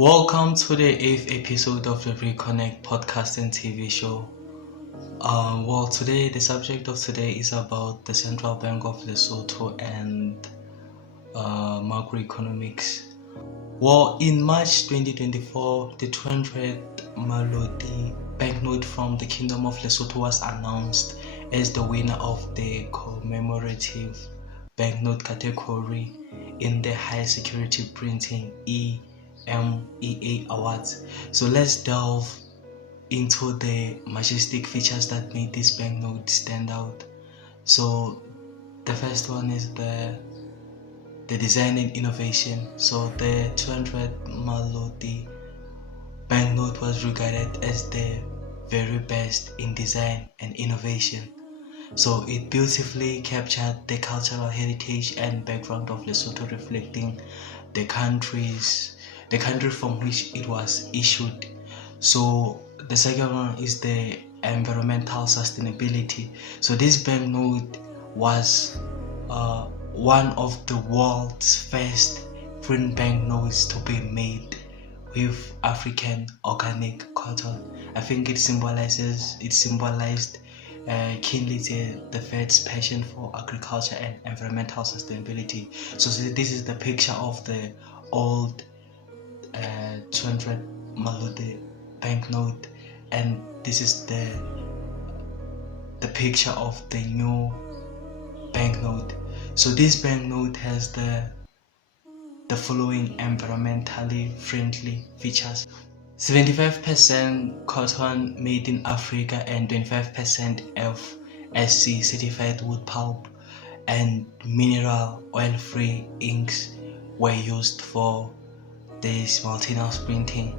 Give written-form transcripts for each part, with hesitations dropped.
Welcome to the 8th episode of the Reconnect podcast and TV show. Today the subject of today is about the Central Bank of Lesotho and macroeconomics. In March 2024, the 200 Maloti banknote from the Kingdom of Lesotho was announced as the winner of the Commemorative Banknote category in the High-Security Printing EMEA Awards. So let's delve into the majestic features that made this banknote stand out. So the first one is the design and innovation. So the 200 Maloti banknote was regarded as the very best in design and innovation. So it beautifully captured the cultural heritage and background of Lesotho, reflecting the country from which it was issued. So the second one is the environmental sustainability. So this banknote was one of the world's first print banknotes to be made with African organic cotton. I think it symbolized keenly the Fed's passion for agriculture and environmental sustainability. So this is the picture of the old 200 Maloti banknote, and this is the picture of the new banknote. So this banknote has the following environmentally friendly features: 75% cotton made in Africa and 25% FSC certified wood pulp, and mineral oil-free inks were used for this multi-nose printing,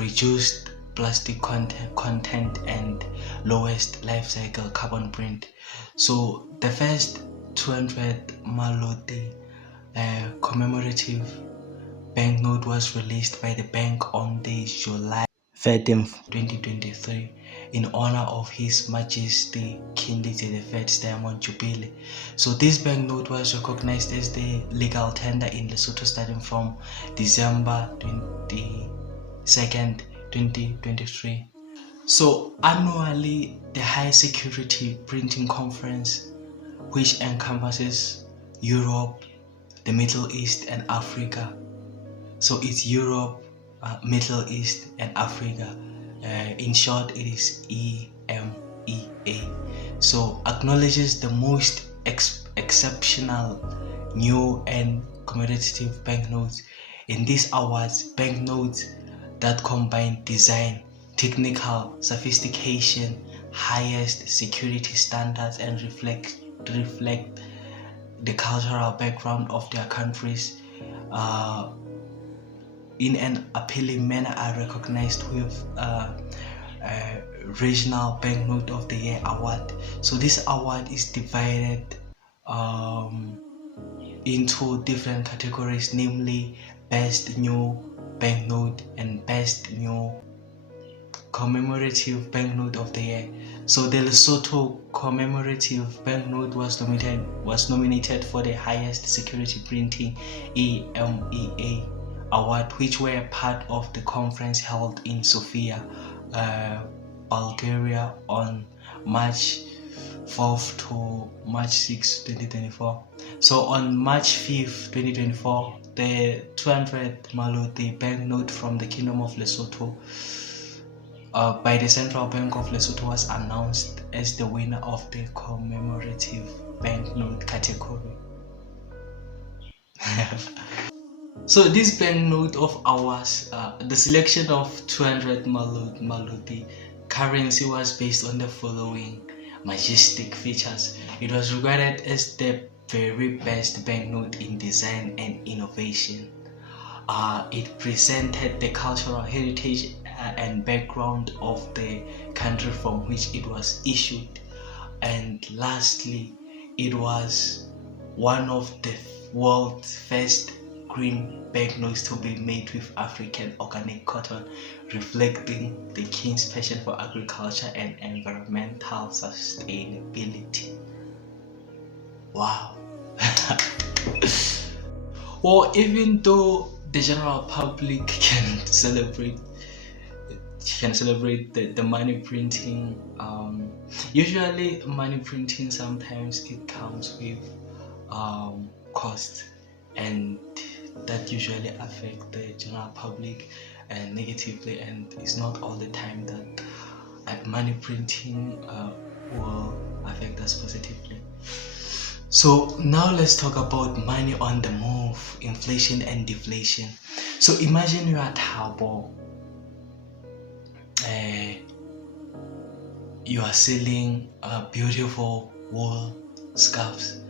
reduced plastic content and lowest life cycle carbon print. So the first 200 Maloti commemorative banknote was released by the bank on the July 13th, 2023 in honor of His Majesty King the Third Diamond Jubilee. So this banknote was recognized as the legal tender in Lesotho starting from December 22nd, 2023. So annually, the High-Security Printing Conference, which encompasses Europe, the Middle East and Africa. So it's Europe, Middle East and Africa. In short, it is EMEA. So acknowledges the most exceptional new and commemorative banknotes. In these awards, banknotes that combine design, technical sophistication, highest security standards, and reflect the cultural background of their countries in an appealing manner are recognized with Regional Banknote of the Year award. So this award is divided into different categories, namely Best New Banknote and Best New Commemorative Banknote of the Year. So the Lesotho Commemorative Banknote was nominated for the Highest Security Printing EMEA Award, which were part of the conference held in Sofia, Bulgaria on March 4th to March 6th, 2024. So on March 5th, 2024, the 200 Maloti banknote from the Kingdom of Lesotho by the Central Bank of Lesotho was announced as the winner of the Commemorative Banknote category. So this banknote of ours, the selection of 200 Maloti currency was based on the following majestic features. It was regarded as the very best banknote in design and innovation. It presented the cultural heritage and background of the country from which it was issued. And lastly, it was one of the world's first green banknotes to be made with African organic cotton, reflecting the king's passion for agriculture and environmental sustainability. Wow. Well, even though the general public can celebrate the money printing, usually money printing sometimes it comes with cost, and that usually affect the general public negatively, and it's not all the time that money printing will affect us positively. So now let's talk about money on the move, inflation and deflation. So imagine you are Thapelo, you are selling beautiful wool scarves.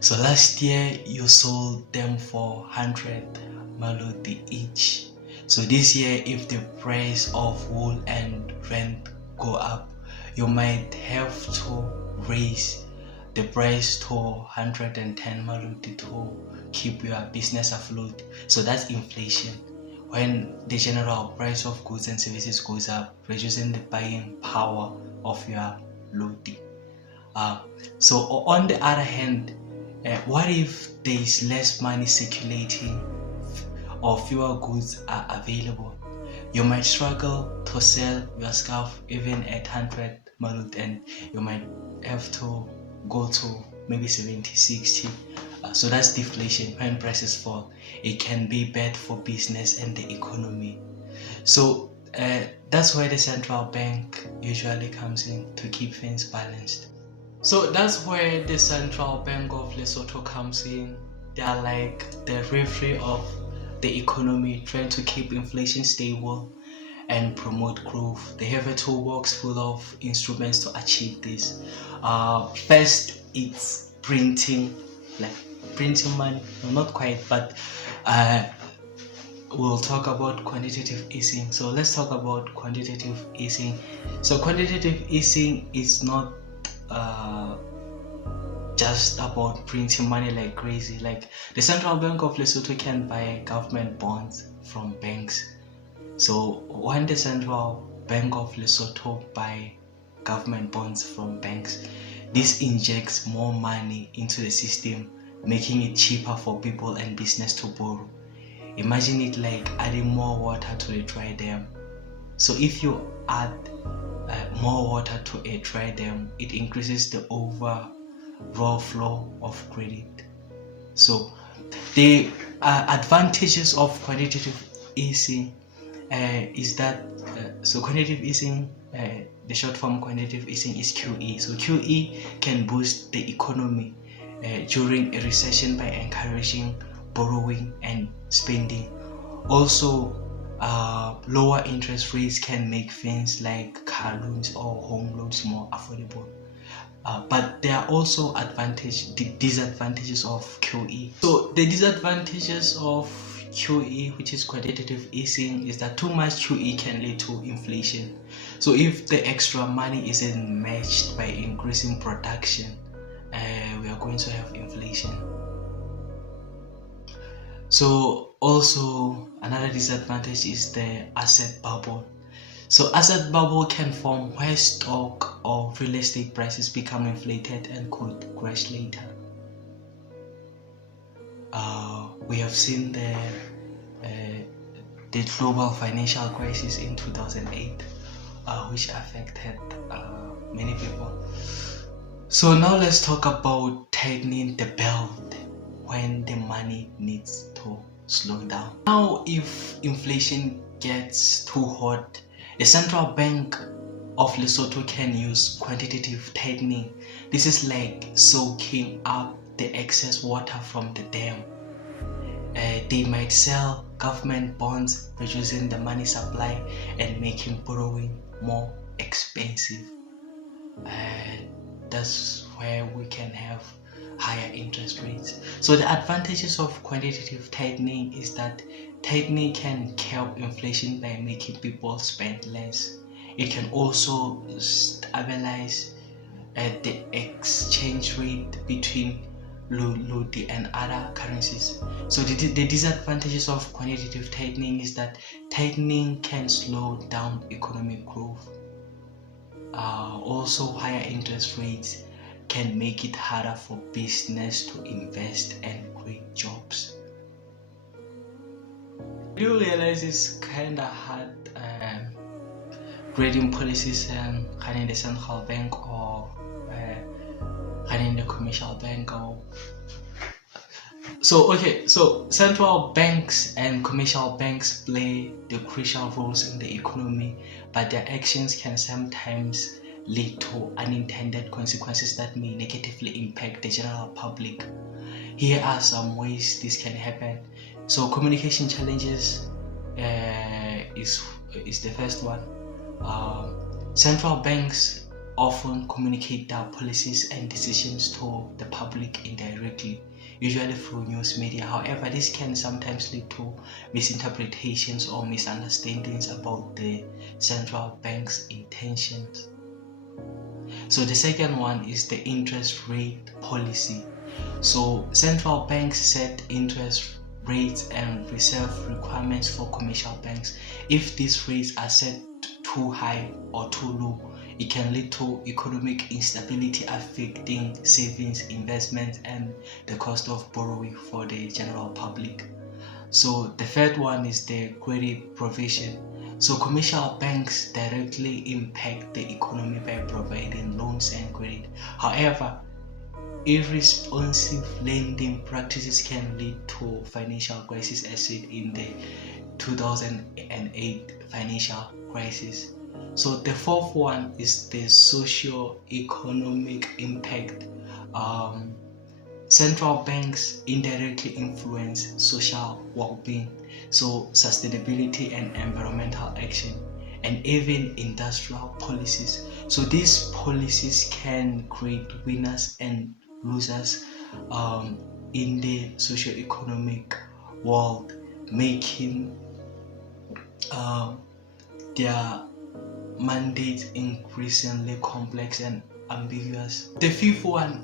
So last year you sold them for 100 maloti each. So this year, if the price of wool and rent go up, you might have to raise the price to 110 maloti to keep your business afloat. So that's inflation. When the general price of goods and services goes up, reducing the buying power of your loti. So on the other hand, what if there is less money circulating or fewer goods are available? You might struggle to sell your scarf even at 100 malot, and you might have to go to maybe 70, 60. So that's deflation. When prices fall, it can be bad for business and the economy. So that's where the central bank usually comes in to keep things balanced. So that's where the Central Bank of Lesotho comes in. They are like the referee of the economy, trying to keep inflation stable and promote growth. They have a toolbox full of instruments to achieve this. First, it's printing money. No, not quite, but we'll talk about quantitative easing. So let's talk about quantitative easing. So quantitative easing is not just about printing money like crazy. Like the Central Bank of Lesotho can buy government bonds from banks. So when the Central Bank of Lesotho buy government bonds from banks, this injects more money into the system, making it cheaper for people and business to borrow. Imagine it like adding more water to a dry dam. So if you add more water to a dry dam, it increases the overall flow of credit. So the advantages of quantitative easing is that so quantitative easing, the short form quantitative easing is QE. So QE can boost the economy during a recession by encouraging borrowing and spending. Also, lower interest rates can make things like car loans or home loans more affordable. But there are also disadvantages of QE. So the disadvantages of QE, which is quantitative easing, is that too much QE can lead to inflation. So if the extra money isn't matched by increasing production, we are going to have inflation. So also another disadvantage is the asset bubble. So asset bubble can form where stock or real estate prices become inflated and could crash later. We have seen the global financial crisis in 2008, which affected many people. So now let's talk about tightening the belt when the money needs to slow down. Now, if inflation gets too hot, the Central Bank of Lesotho can use quantitative tightening. This is like soaking up the excess water from the dam. They might sell government bonds, reducing the money supply and making borrowing more expensive. That's where we can have higher interest rates. So the advantages of quantitative tightening is that tightening can curb inflation by making people spend less. It can also stabilize the exchange rate between loti and other currencies. So the disadvantages of quantitative tightening is that tightening can slow down economic growth. Also, higher interest rates can make it harder for business to invest and create jobs. You realize it's kind of hard grading policies and running the central bank or running the commercial bank or so central banks and commercial banks play the crucial roles in the economy, but their actions can sometimes lead to unintended consequences that may negatively impact the general public. Here are some ways this can happen. So communication challenges is the first one. Central banks often communicate their policies and decisions to the public indirectly, usually through news media. However, this can sometimes lead to misinterpretations or misunderstandings about the central bank's intentions. So the second one is the interest rate policy. So central banks set interest rates and reserve requirements for commercial banks. If these rates are set too high or too low, it can lead to economic instability affecting savings, investments, and the cost of borrowing for the general public. So the third one is the credit provision. So commercial banks directly impact the economy by providing loans and credit. However, irresponsive lending practices can lead to financial crisis, as seen in the 2008 financial crisis. So the fourth one is the socio-economic impact. Central banks indirectly influence social well-being, so sustainability and environmental action, and even industrial policies. So these policies can create winners and losers in the socio-economic world, making their mandates increasingly complex and ambiguous. The fifth one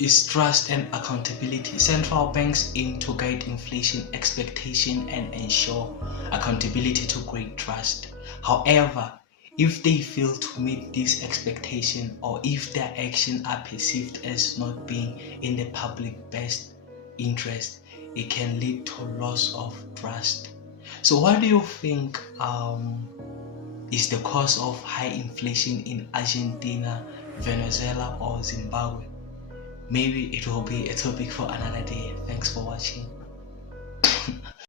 is trust and accountability. Central banks aim to guide inflation expectation and ensure accountability to create trust. However, if they fail to meet this expectation, or if their actions are perceived as not being in the public best interest, it can lead to loss of trust. So what do you think is the cause of high inflation in Argentina, Venezuela, or Zimbabwe? Maybe it will be a topic for another day. Thanks for watching.